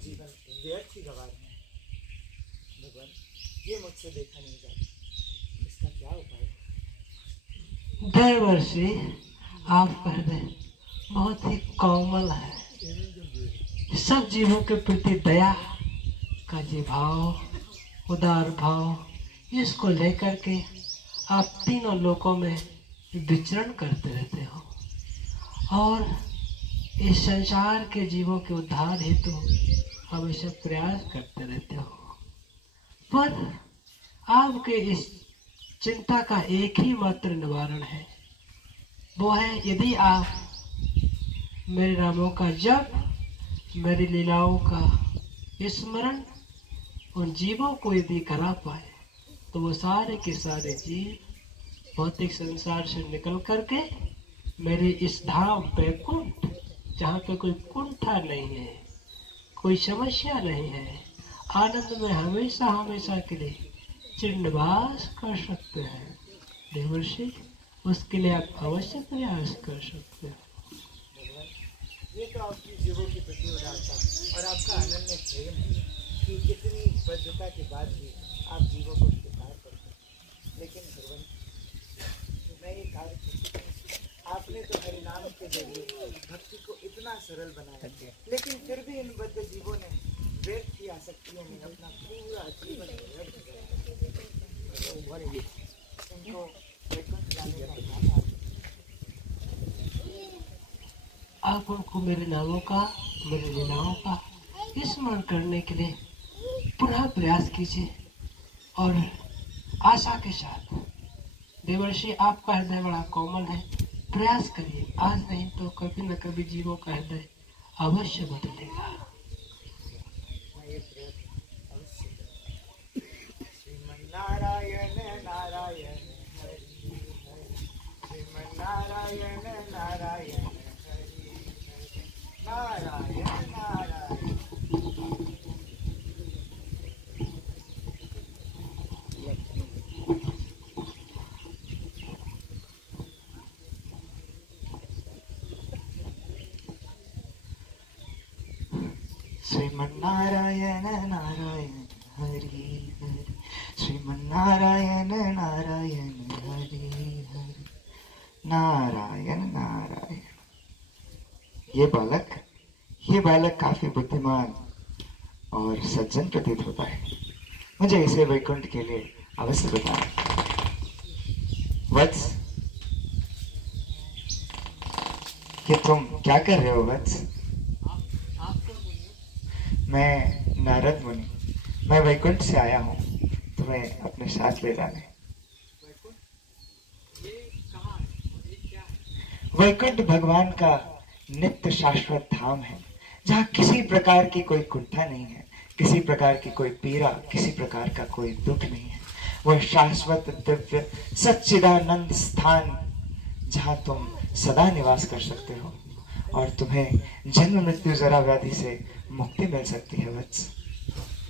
जीवन व्यर्थ ही गवा रहे हैं। भगवान, ये मुझसे देखा नहीं जाता, इसका क्या उपाय है? देवर्षि, आपका हृदय बहुत ही कोमल है। सब जीवों के प्रति दया का जी भाव, उदार भाव, इसको लेकर के आप तीनों लोकों में विचरण करते रहते हो और इस संसार के जीवों के उद्धार हेतु हमेशा प्रयास करते रहते हो। पर आपके इस चिंता का एक ही मात्र निवारण है, वो है यदि आप मेरे नामों का जप, मेरी लीलाओं का स्मरण उन जीवों को यदि करा पाए तो वो सारे के सारे जीव भौतिक संसार से निकल करके मेरे इस धाम वैकुंठ, जहाँ पे कोई कुंठा नहीं है, कोई समस्या नहीं है, आनंद में हमेशा हमेशा के लिए चिरनिवास कर सकते हैं। देवर्षि, उसके लिए आप अवश्य प्रयास कर सकते हैं। भगवान, ये तो आपकी जीवों की प्रति उदारता और आपका अनन्य प्रेम है कि कितनी बद्धता के बाद भी आप जीवों को स्वीकार करते हैं। लेकिन भगवान, मैं ये कार्य कैसे करूं? आपने तो हरिनाम के जरिए भक्ति को इतना सरल बनाया, लेकिन फिर भी इन बद्ध जीवों ने व्यर्थ की आसक्तियों में अपना पूरा जीवन व्यर्थ कर दिया। इनको वैकुंठ जाने का भाव आ गया। आप उनको मेरे नामों का, मेरे लीलाओं का स्मरण करने के लिए पुनः प्रयास कीजिए और आशा के साथ। देवर्षि, आपका हृदय बड़ा कोमल है, प्रयास करिए। आज नहीं तो कभी न कभी जीवों का हृदय अवश्य बदलेगा। मैं ये प्रयत्न अवश्य करूंगा। श्रीमन्नारायण नारायण हरि हरि, श्रीमन्नारायण नारायण हरि हरि, नारायण नारायण। श्रीमन्नारायण नारायण हरि हरि, श्रीमन्नारायण नारायण हरि हरि, नारायण नारायण। ये बालक काफी बुद्धिमान और सज्जन प्रतीत होता है। मुझे इसे वैकुंठ के लिए अवश्य बताना। वत्स, ये तुम क्या कर रहे हो वत्स? मैं नारद मुनि, मैं वैकुंठ से आया हूँ तुम्हें अपने साथ ले जाने। वैकुंठ भगवान का नित्य शाश्वत धाम है, जहाँ किसी प्रकार की कोई कुंठा नहीं है, किसी प्रकार की कोई पीड़ा, किसी प्रकार का कोई दुख नहीं है। वह शाश्वत दिव्य सच्चिदानंद स्थान, जहाँ तुम सदा निवास कर सकते हो और तुम्हें जन्म मृत्यु जरा व्याधि से मुक्ति मिल सकती है वत्स।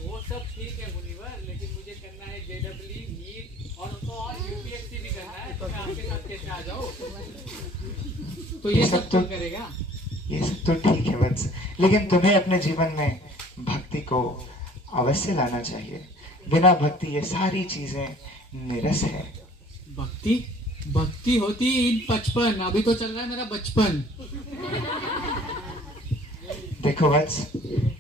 वो सब ठीक है मुनिवर, लेकिन मुझे करना है जेडब्ल्यू, नीट और उनको और यूपीएससी भी करना है। तो मैं आपके साथ कैसे आ जाऊँ? तो ये सब तो करेगा? ये सब तो ठीक है वत्स, लेकिन तुम्हें अपने जीवन में भक्ति को अवश्य लाना चाहिए। बिना भक्ति ये सारी चीजें निरस है। भक्ति होती इन 55, अभी तो चल रहा है मेरा बचपन। देखो वत्स,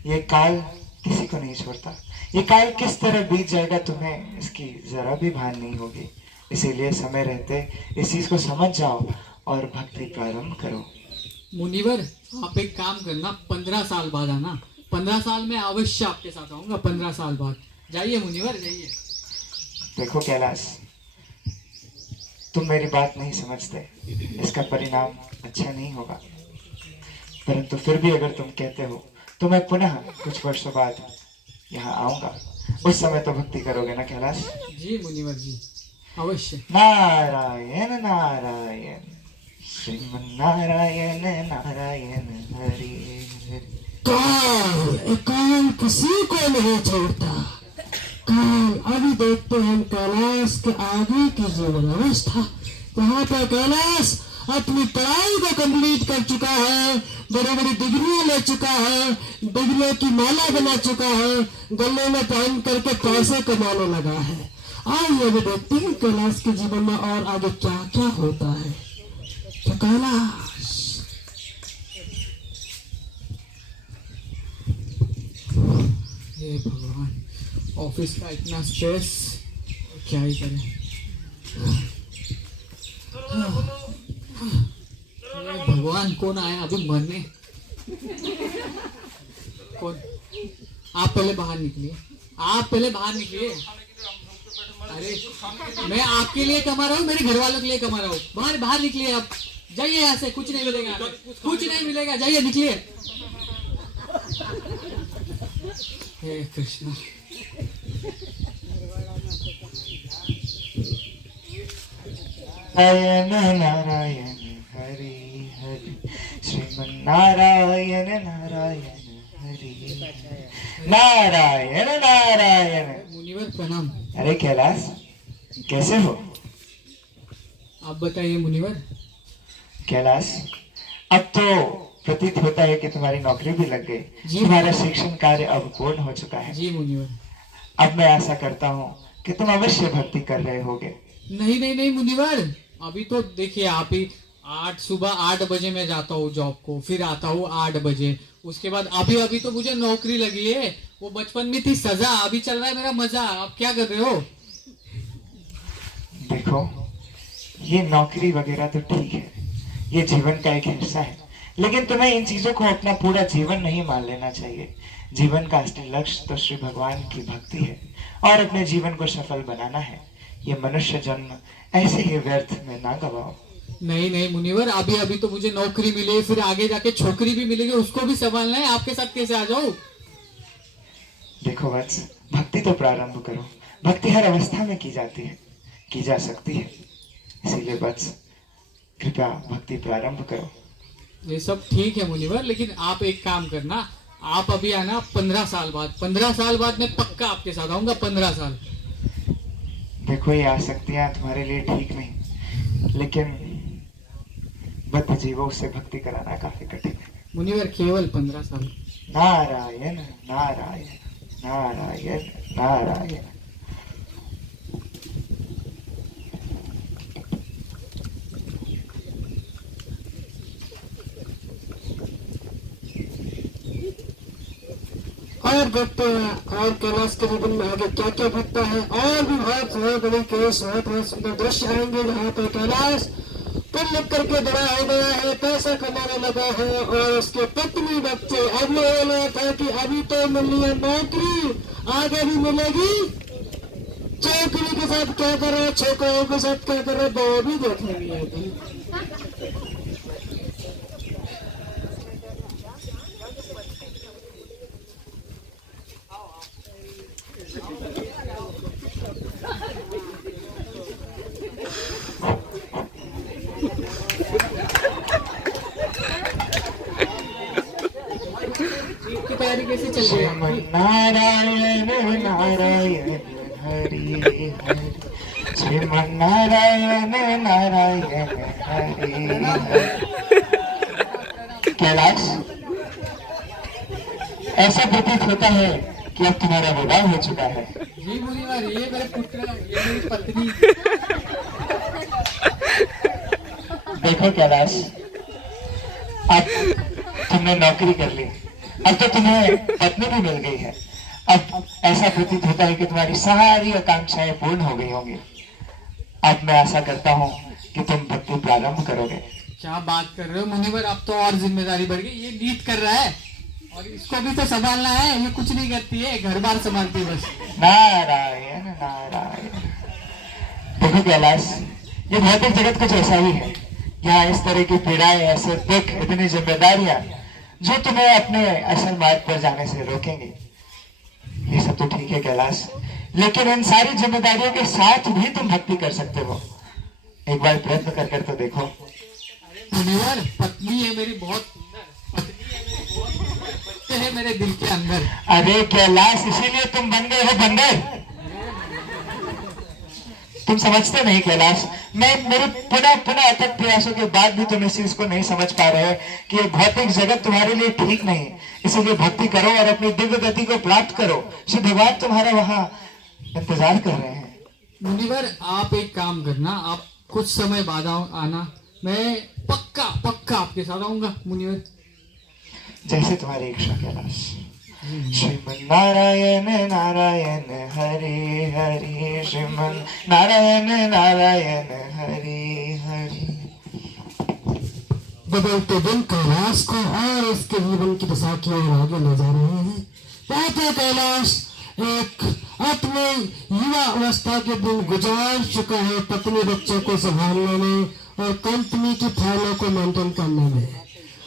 ये काल किसी को नहीं छोड़ता। ये काल किस तरह बीत जाएगा तुम्हें इसकी जरा भी भान नहीं होगी। इसीलिए समय रहते इस चीज को समझ जाओ और भक्ति प्रारंभ करो। मुनिवर, आप एक काम करना, 15 साल बाद आना। 15 साल में अवश्य आपके साथ आऊंगा। 15 साल बाद जाइए मुनिवर, जाइए। देखो कैलाश, तुम मेरी बात नहीं समझते, इसका परिणाम अच्छा नहीं होगा। परंतु फिर भी अगर तुम कहते हो तो मैं पुनः कुछ वर्षों बाद यहाँ आऊंगा। उस समय तो भक्ति करोगे ना कैलाश? जी मुनिवर जी, अवश्य। नारायण नारायण, श्रीमन्नारायण नारायण हरि हरि। काल किसी को नहीं छोड़ता। काल, अभी देखते हैं कैलाश के आगे की जीवन अवस्था। यहाँ पे कैलाश अपनी पढ़ाई को कंप्लीट कर चुका है, बड़ी बड़ी डिग्रियां ले चुका है, डिग्रियों की माला बना चुका है, गले में पहन करके पैसे कमाने लगा है। आइए भी देखते हैं कैलाश के जीवन में और आगे क्या क्या होता है। तो कैलाश, हे भगवान, ऑफिस का इतना स्ट्रेस, क्या ही करें। हे भगवान, कौन आया अभी मरने? कौन? आप पहले बाहर निकलिए, आप पहले बाहर निकलिए। अरे मैं आपके लिए कमा रहा हूँ, मेरे घर वालों के लिए कमा रहा हूँ। बाहर बाहर निकलिए, आप जाइए यहाँ से, कुछ नहीं मिलेगा, कुछ नहीं मिलेगा, जाइए, निकलिए। हे कृष्णा, नारायण नारायण हरि हरि, श्रीमन नारायण नारायण हरि, नारायण नारायण। मुनिवर प्रणाम। अरे कैलाश, कैसे हो? आप बताइए मुनिवर। कैलाश, अब तो प्रतीत होता है कि तुम्हारी नौकरी भी लग गई, जी। तुम्हारा शिक्षण कार्य अब पूर्ण हो चुका है। जी मुनिवर। अब मैं आशा करता हूँ कि तुम अवश्य भक्ति कर रहे होगे। नहीं नहीं नहीं मुनिवर, अभी तो देखिए आप ही, सुबह 8 बजे मैं जाता हूँ जॉब को, फिर आता हूँ 8 बजे, उसके बाद अभी अभी तो मुझे नौकरी लगी है। वो बचपन में थी सजा, अभी चल रहा है मेरा मजा। आप क्या कर रहे हो? देखो, ये नौकरी वगैरह तो ठीक है, ये जीवन का एक हिस्सा है, लेकिन तुम्हें इन चीजों को अपना पूरा जीवन नहीं मान लेना चाहिए। जीवन का असली लक्ष्य तो श्री भगवान की भक्ति है और अपने जीवन को सफल बनाना है। ये मनुष्य जन्म ऐसे ही व्यर्थ में ना गवाओ। नहीं नहीं मुनिवर, अभी अभी तो मुझे नौकरी मिली, फिर आगे जाके छोकरी भी मिलेगी, उसको भी संभालना है। आपके साथ कैसे आ जाऊं? देखो वत्स, भक्ति तो प्रारंभ करो। भक्ति हर अवस्था में की जाती है, की जा सकती है, इसीलिए वत्स कृपया भक्ति प्रारंभ करो। ये सब ठीक है मुनिवर, लेकिन आप एक काम करना, आप अभी आना 15 साल बाद। 15 साल बाद मैं पक्का आपके साथ आऊंगा। 15 साल। देखो, ये आसक्तियां तुम्हारे लिए ठीक नहीं, लेकिन बद्ध जीवों से भक्ति कराना काफी कठिन है। मुनिवर केवल 15 साल। नारायण नारायण नारायण नारायण। और देखते हैं और कैलाश के जीवन में आगे क्या क्या घटता है। और भी बहुत बड़े केस, बहुत सुंदर दृश्य आएंगे जहाँ पे कैलाश पढ़ लिख करके बड़ा हो गया है, पैसा कमाने लगा है, और उसके पत्नी बच्चे। अब ये लगा था कि अभी तो मिली है नौकरी, आगे भी मिलेगी। चौकरी के साथ क्या कर रहा है, छोकरों के साथ क्या कर रहा है, वो भी देखेंगे अभी। की तैयारी कैसे चल रही है? नारायण नारायण हरि हरि, श्रीमन नारायण नारायण हरि। कैलाश, ऐसा प्रतीत होता है कि अब तुम्हारा विवाह हो चुका है। जी मुनिवर, ये मेरे पुत्र, ये मेरी पत्नी। देखो कैलाश, अब तुमने नौकरी कर ली, अब तो तुम्हें पत्नी भी मिल गई है। अब ऐसा प्रतीत होता है कि तुम्हारी सारी आकांक्षाएं पूर्ण हो गई होंगी। अब मैं आशा करता हूँ कि तुम भक्ति प्रारंभ करोगे। क्या बात कर रहे हो मुनिवर, अब तो और जिम्मेदारी बढ़ गई। ये नीट कर रहा है और इसको भी तो संभालना है। ये कुछ नहीं करती है, घर बार संभालती है बस। नारायण नारायण। देखो कैलाश, ये भौतिक जगत कुछ ऐसा ही है। यहाँ इस तरह की पीड़ाएं, ऐसे दुख, इतनी जिम्मेदारियां जो तुम्हें अपने असल मार्ग पर जाने से रोकेंगे। ये सब तो ठीक है कैलाश, लेकिन इन सारी जिम्मेदारियों के साथ भी तुम भक्ति कर सकते हो। एक बार प्रयत्न कर तो देखो। मुनिवर, पत्नी है मेरी बहुत सुंदर, पत्नी है मेरी बहुत सुंदर, बच्चे है मेरे दिल के अंदर। अरे कैलाश, इसीलिए तुम बन गए हो बंदर। तुम समझते नहीं कैलाश। मैं मेरे पुनः पुनः अथक प्रयासों के बाद भी तुम इस चीज को नहीं समझ पा रहे कि ये भौतिक जगत तुम्हारे लिए ठीक नहीं, इसीलिए भक्ति करो और अपनी दिव्य गति को प्राप्त करो। श्री भगवान तुम्हारा वहां इंतजार कर रहे हैं। मुनिवर आप एक काम करना, आप कुछ समय बाद आना, मैं पक्का पक्का आपके साथ आऊंगा मुनिवर। जैसे तुम्हारी इच्छा कैलाश। श्रीमन नारायण नारायण हरे हरे, श्रीमन नारायण नारायण हरे हरे। बदलते दिन कैलाश को और उसके जीवन की दशा की ओर आगे ले जा रहे हैं। क्या कैलाश एक अपने युवा अवस्था के दिन गुजार चुका है, पत्नी बच्चों को संभालने में और कंपनी की फाइलों को मेंटेन करने में,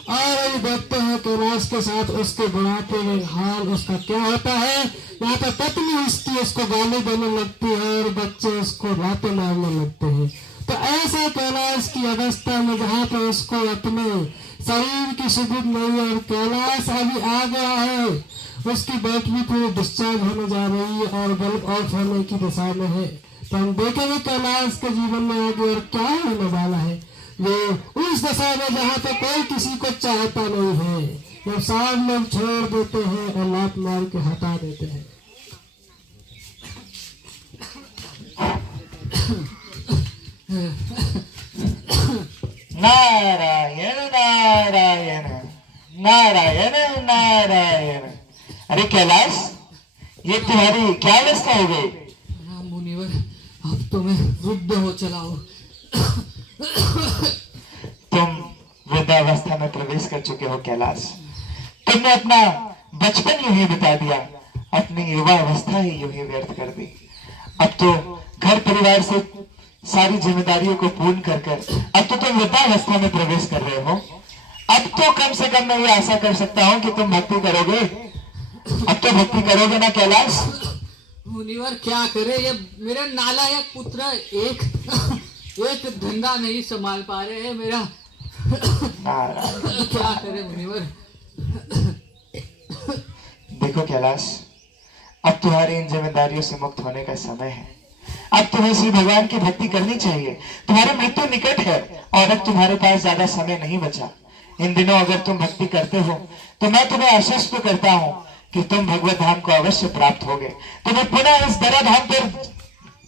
और अभी देखते हैं कैलाश के साथ उसके बुढ़ापे में हाल उसका क्या होता है। यहाँ पर पत्नी उसकी उसको गाली देने लगती है और बच्चे उसको लाते मारने लगते हैं। तो ऐसा कैलाश की अवस्था में जहाँ पर उसको अपने शरीर की सुबुद नहीं, और कैलाश अभी आ गया है, उसकी बैटरी पूरी डिस्चार्ज होने जा रही है और बल्ब ऑफ होने की दशा में है। तो हम देखेंगे कैलाश के जीवन में आगे और क्या होने वाला है। वो उस दशा में जहाँ पे कोई किसी को चाहता नहीं है, जब सब लोग छोड़ देते हैं और लात मार के हटा देते हैं। नारायण नारायण नारायण नारायण। अरे कैलाश, ये तुम्हारी क्या अवस्था हो गई? हाँ मुनिवर, अब तो मैं वृद्ध हो चला हूँ। तुम वृद्धावस्था में प्रवेश कर चुके हो कैलाश। तुमने अपना बचपन यूं ही बिता दिया, अपनी युवा अवस्था ही यूं ही व्यर्थ कर दी। अब तो घर परिवार से सारी जिम्मेदारियों को पूर्ण कर अब तो तुम वृद्धावस्था में प्रवेश कर रहे हो। अब तो कम से कम मैं ये आशा कर सकता हूँ कि तुम भक्ति करोगे। अब तो भक्ति करोगे ना कैलाश? मुनिवर क्या करे, ये मेरे नालायक पुत्र एक धंधा नहीं संभाल पा रहे हैं मेरा। क्या करे मुनिवर। देखो कैलाश, अब तुम्हारी इन जिम्मेदारियों से मुक्त होने का समय है। अब तुम्हें श्री भगवान की भक्ति करनी चाहिए। तुम्हारी मृत्यु निकट है और अब तुम्हारे पास ज्यादा समय नहीं बचा। इन दिनों अगर तुम भक्ति करते हो तो मैं तुम्हें आश्वस्त करता हूँ कि तुम भगवत धाम को अवश्य प्राप्त होगे। तुम्हें पुनः इस दरा धाम पर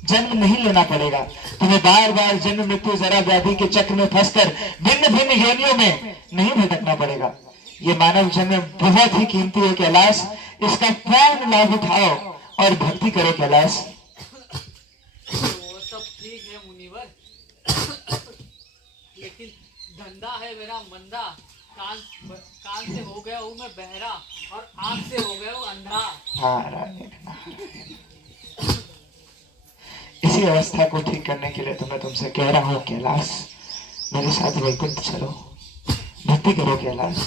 जन्म नहीं लेना पड़ेगा। तुम्हें बार बार जन्म मृत्यु जरा व्याधि के चक्र में फंसकर भिन्न भिन्न योनियों में नहीं भटकना पड़ेगा। ये मानव जन्म बहुत ही कीमती है कैलाश, इसका पूर्ण लाभ उठाओ और भक्ति करो कैलाश। वो सब ठीक है मुनिवर, लेकिन धंधा है मेरा मंदा, कान से हो गया हूँ मैं बहरा और आँख से हो गया हूँ अंधा। इसी अवस्था को ठीक करने के लिए तो मैं तुमसे कह रहा हूँ कैलाश, मेरे साथ वैकुंठ चलो, भक्ति करो कैलाश।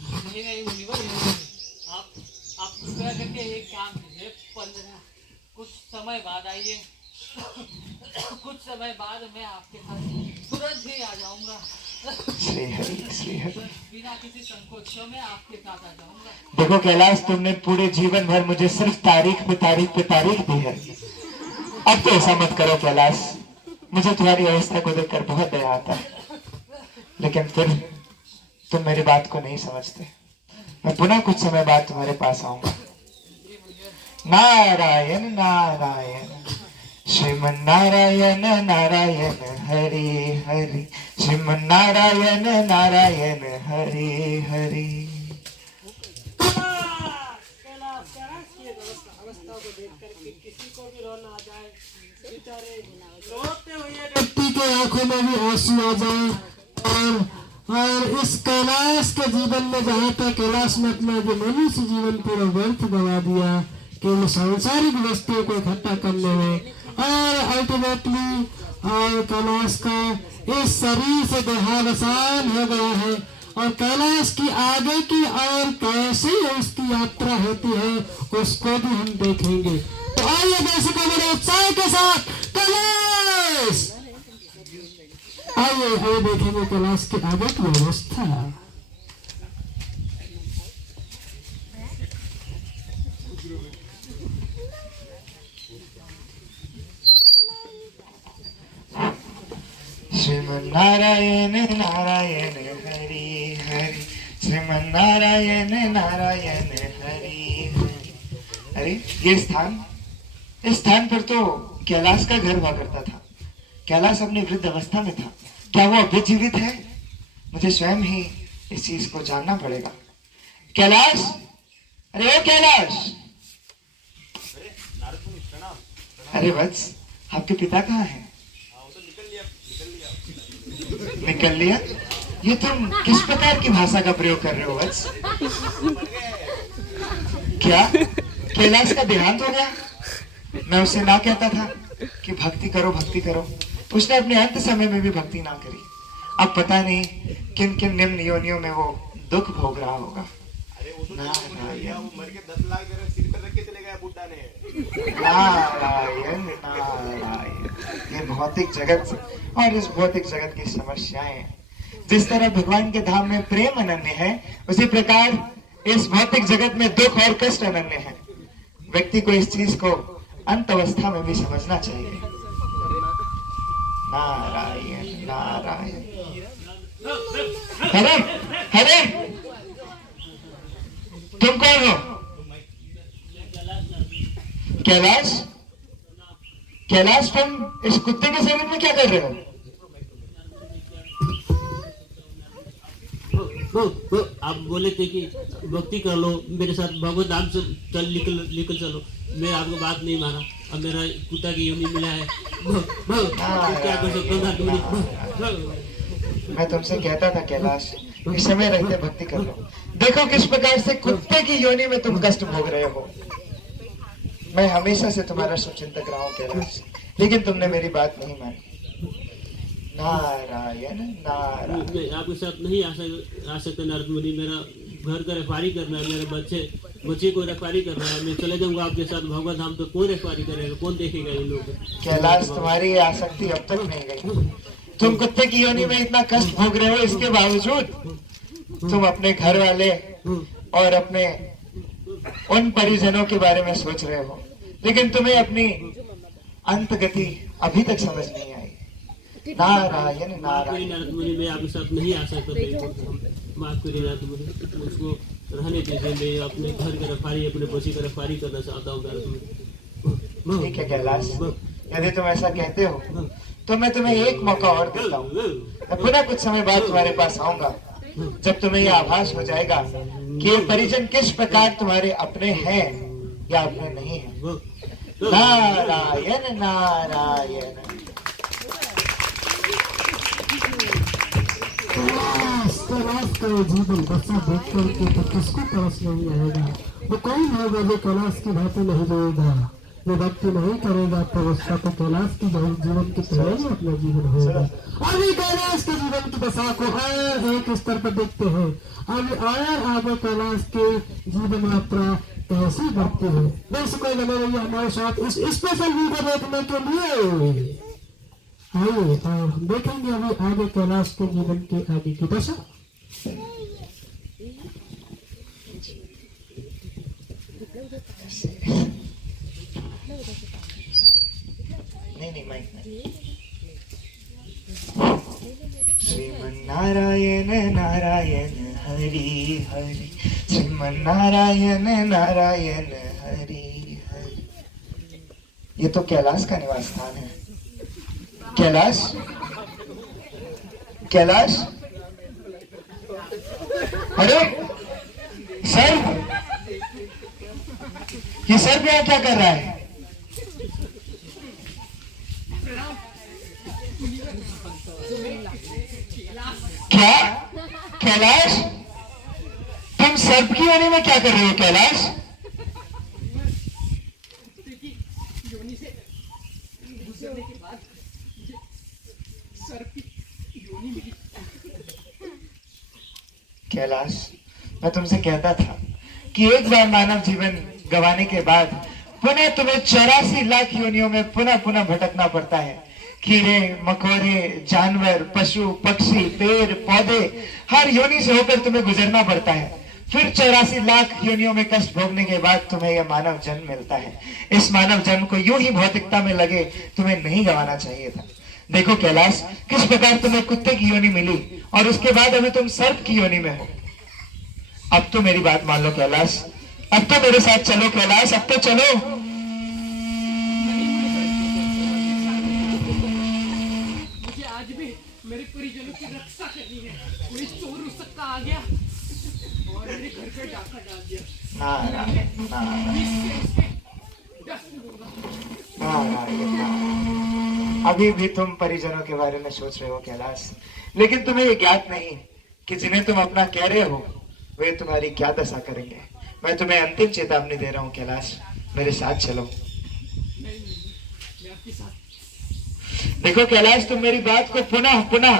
नहीं मुनिवर, आप कृपया करके एक काम कीजिए, 15 कुछ समय बाद आइए। कुछ समय बाद मैं आपके साथ तुरंत ही आ जाऊंगा। श्री हरि श्री हरि। बिना किसी संकोच में आपके साथ आ जाऊंगा। देखो कैलाश, तुमने पूरे जीवन भर मुझे सिर्फ तारीख पे तारीख पे तारीख दी है। अब तो ऐसा मत करो कैलाश, मुझे तुम्हारी अवस्था को देखकर बहुत दया आता है, लेकिन फिर तुम मेरी बात को नहीं समझते। मैं पुनः कुछ समय बाद तुम्हारे पास आऊंगा। नारायण नारायण श्रीमन नारायण नारायण हरे हरे, श्रीमन नारायण नारायण हरे हरे। व्यक्ति के आंखों में भी आंसू आ जाए, और इस कैलाश के जीवन में जहाँ तक कैलाश ने अपना जो मनुष्य जीवन पूरा व्यर्थ गवा दिया कि सांसारिक वस्तुओं को इकट्ठा करने में, और अल्टीमेटली और कैलाश का इस शरीर से देहावसान हो गया है, और कैलाश की आगे की और कैसे उसकी यात्रा होती है उसको भी हम देखेंगे। तो आइए दर्शकों, बड़े उत्साह के साथ कैलाश आइए देखेंगे कैलाश की आगे की अवस्था। श्रीमन्नारायण नारायण हरि हरि, श्रीमन्नारायण नारायण हरि हरि। अरे ये स्थान, इस स्थान पर तो कैलाश का घर हुआ करता था। कैलाश अपनी वृद्ध अवस्था में था, क्या वो अभी जीवित है? मुझे स्वयं ही इस चीज को जानना पड़ेगा। कैलाश, अरे ओ कैलाश! अरे वत्स, आपके पिता कहाँ हैं? निकल लिया? ये तुम किस प्रकार की भाषा का प्रयोग कर रहे हो वत्स? क्या कैलाश का देहांत हो गया? मैं उससे ना कहता था कि भक्ति करो भक्ति करो, उसने अपने अंत समय में भी भक्ति ना करी। अब पता नहीं किन किन निम्न योनियों में वो दुख भोग रहा होगा। नारायण नारायण। ये भौतिक जगत और इस भौतिक जगत की समस्याएं, जिस तरह भगवान के धाम में प्रेम अनन्य है, उसी प्रकार इस भौतिक जगत में दुख और कष्ट अनन्य है। व्यक्ति को इस चीज को अंत अवस्था में भी समझना चाहिए। नारायण नारायण। अरे अरे, तुम कौन हो? कैलाश, कैलाश तुम इस कुत्ते के शरीर में क्या कर रहे हो? आप बोले थे कि भक्ति कर लो, मेरे साथ भगवत धाम से चल निकल चलो। मैं आपको बात नहीं माना, अब मेरा कुत्ता की योनि मिला है। क्या कर सकता हूँ? मैं तुमसे कहता था कैलाश, इस समय रहते भक्ति कर लो। देखो किस प्रकार से कुत्ते की योनि में तुम कष्ट भोग रहे हो। मैं हमेशा से तुम्हारा शुभचिंतक रहा हूँ कैलाश, लेकिन तुमने मेरी बात नहीं मानी। नारायण नारायण। मैं आपके साथ नहीं आ सकता नारद मुनि। मेरा घर का रखवारी करना है, मेरे बच्चे को रखवारी करना है। मैं चले जाऊंगा आपके साथ भगवत धाम, तो कौन रखवारी करेगा, कौन देखेगा ये लोग? कैलाश, तुम्हारी ये आसक्ति अब तक नहीं गई। तुम कुत्ते की योनि में इतना कष्ट भोग रहे हो, इसके बावजूद तुम अपने घर वाले और अपने उन परिजनों के बारे में सोच रहे हो, लेकिन तुम्हें अपनी अंत गति अभी तक समझ नहीं आई। नारायण नारायण। नारद मुनि, मैं आपके साथ नहीं आ सकता, माफ करिए नारद मुनि, मुझको रहने दीजिए। मैं अपने घर का रखवारी, अपने बच्चे का रखवारी करना चाहता हूँ नारद मुनि। ठीक है कैलाश, यदि तुम ऐसा कहते हो तो मैं तुम्हें एक मौका और देता हूँ। मैं पुनः कुछ समय बाद तुम्हारे पास आऊंगा, जब तुम्हें यह आभास हो जाएगा कि ये परिजन किस प्रकार तुम्हारे अपने हैं या अपने नहीं हैं। नारायण नारायण। कैलाश का ये जीवन बच्चा देख करके तो किसको तरस नहीं आएगा? वो कौन होगा जो कैलाश की भांति नहीं रोएगा, जो भक्ति नहीं करेगा, तो उसका तो कैलाश की जीवन की तरह ही अपना जीवन होगा। अभी कैलाश के जीवन की दशा को हर एक स्तर पर देखते हैं। अभी और आगे कैलाश के जीवन यात्रा कैसी बढ़ती है, दर्शकों बने रहिए हमारे साथ इस स्पेशल वीडियो देखने के लिए। आइए और हम देखेंगे अभी आगे कैलाश के जीवन के आगे की दशा। नहीं माइक नहीं। श्रीमन्नारायण नारायण हरि हरि, श्रीमन्नारायण नारायण हरि हरि। ये तो कैलाश का निवास स्थान है। कैलाश, कैलाश, अरे सर, ये सर यहाँ क्या कर रहा है? क्या कैलाश, तुम सर्प की योनि में क्या कर रहे हो कैलाश? कैलाश, मैं तुमसे कहता था कि एक बार मानव जीवन गंवाने के बाद पुनः तुम्हें 84 लाख योनियों में पुनः पुनः भटकना पड़ता है। कीड़े मकोड़े, जानवर, पशु पक्षी, पेड़ पौधे, हर योनि से होकर तुम्हें गुजरना पड़ता है। फिर 84 लाख योनियों में कष्ट भोगने के बाद तुम्हें यह मानव जन्म मिलता है। इस मानव जन्म को यूं ही भौतिकता में लगे तुम्हें नहीं गंवाना चाहिए था। देखो कैलाश, किस प्रकार तुम्हें कुत्ते की योनि मिली और उसके बाद अभी तुम सर्प की योनि में हो। अब तो मेरी बात मान लो कैलाश, अब तो मेरे साथ चलो कैलाश, अब तो चलो। मुझे आज भी मेरे परिजनों की रक्षा करनी है। कोई चोर उसका आ गया और मेरे घर पे डाका डाल दिया। नारायण नारायण नारायण। अभी भी तुम परिजनों के बारे में सोच रहे हो कैलाश, लेकिन तुम्हें ये ज्ञात नहीं कि जिन्हें तुम अपना कह रहे हो वे तुम्हारी क्या दशा करेंगे। मैं तुम्हें अंतिम चेतावनी दे रहा हूँ कैलाश, मेरे साथ चलो। देखो कैलाश, तुम मेरी बात को पुनः पुनः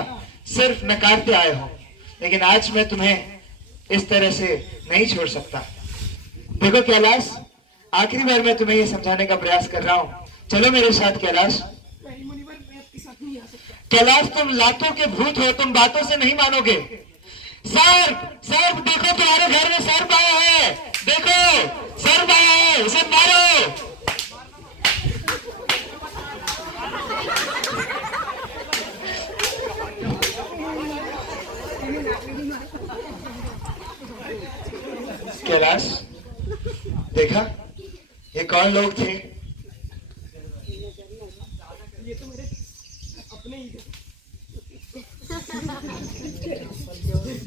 सिर्फ नकारते आए हो, लेकिन आज मैं तुम्हें इस तरह से नहीं छोड़ सकता। देखो कैलाश, आखिरी बार मैं तुम्हें ये समझाने का प्रयास कर रहा हूँ, चलो मेरे साथ कैलाश। कैलाश, तुम लातों के भूत हो, तुम बातों से नहीं मानोगे। सर्प, सर्प, देखो तुम्हारे घर में सर्प आया है, देखो सर्प आया है, उसे मारो। कैलाश, देखा ये कौन लोग थे? ये तो मेरे अपने ही थे।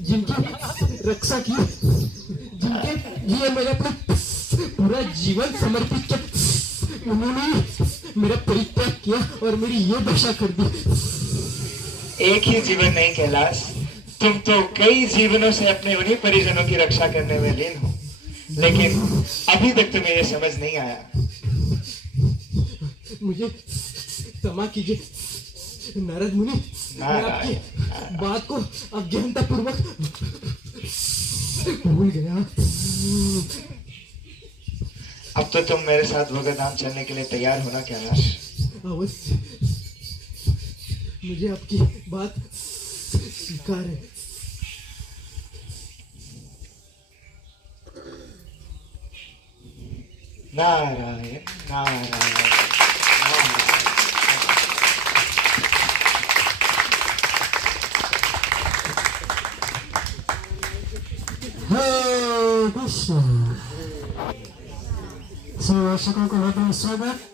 जिनकी रक्षा की, जिनके लिए मैंने अपना पूरा जीवन समर्पित किया, उन्होंने मेरा परित्याग किया और मेरी ये दशा कर दी। एक ही जीवन नहीं कैलाश, तुम तो कई जीवनों से अपने उन्हीं परिजनों की रक्षा करने में लीन हो, लेकिन अभी तक तुम्हें यह समझ नहीं आया। मुझे क्षमा कीजिए नारद मुनि, मैं आपकी बात को अज्ञानता पूर्वक भूल गया। अब तो तुम मेरे साथ भगत धाम चलने के लिए तैयार हो ना कैलाश? अवश्य, मुझे आपकी बात स्वीकार है। नारायण नारायण हरे कृष्ण। श्री दर्शकों को बहुत बहुत स्वागत।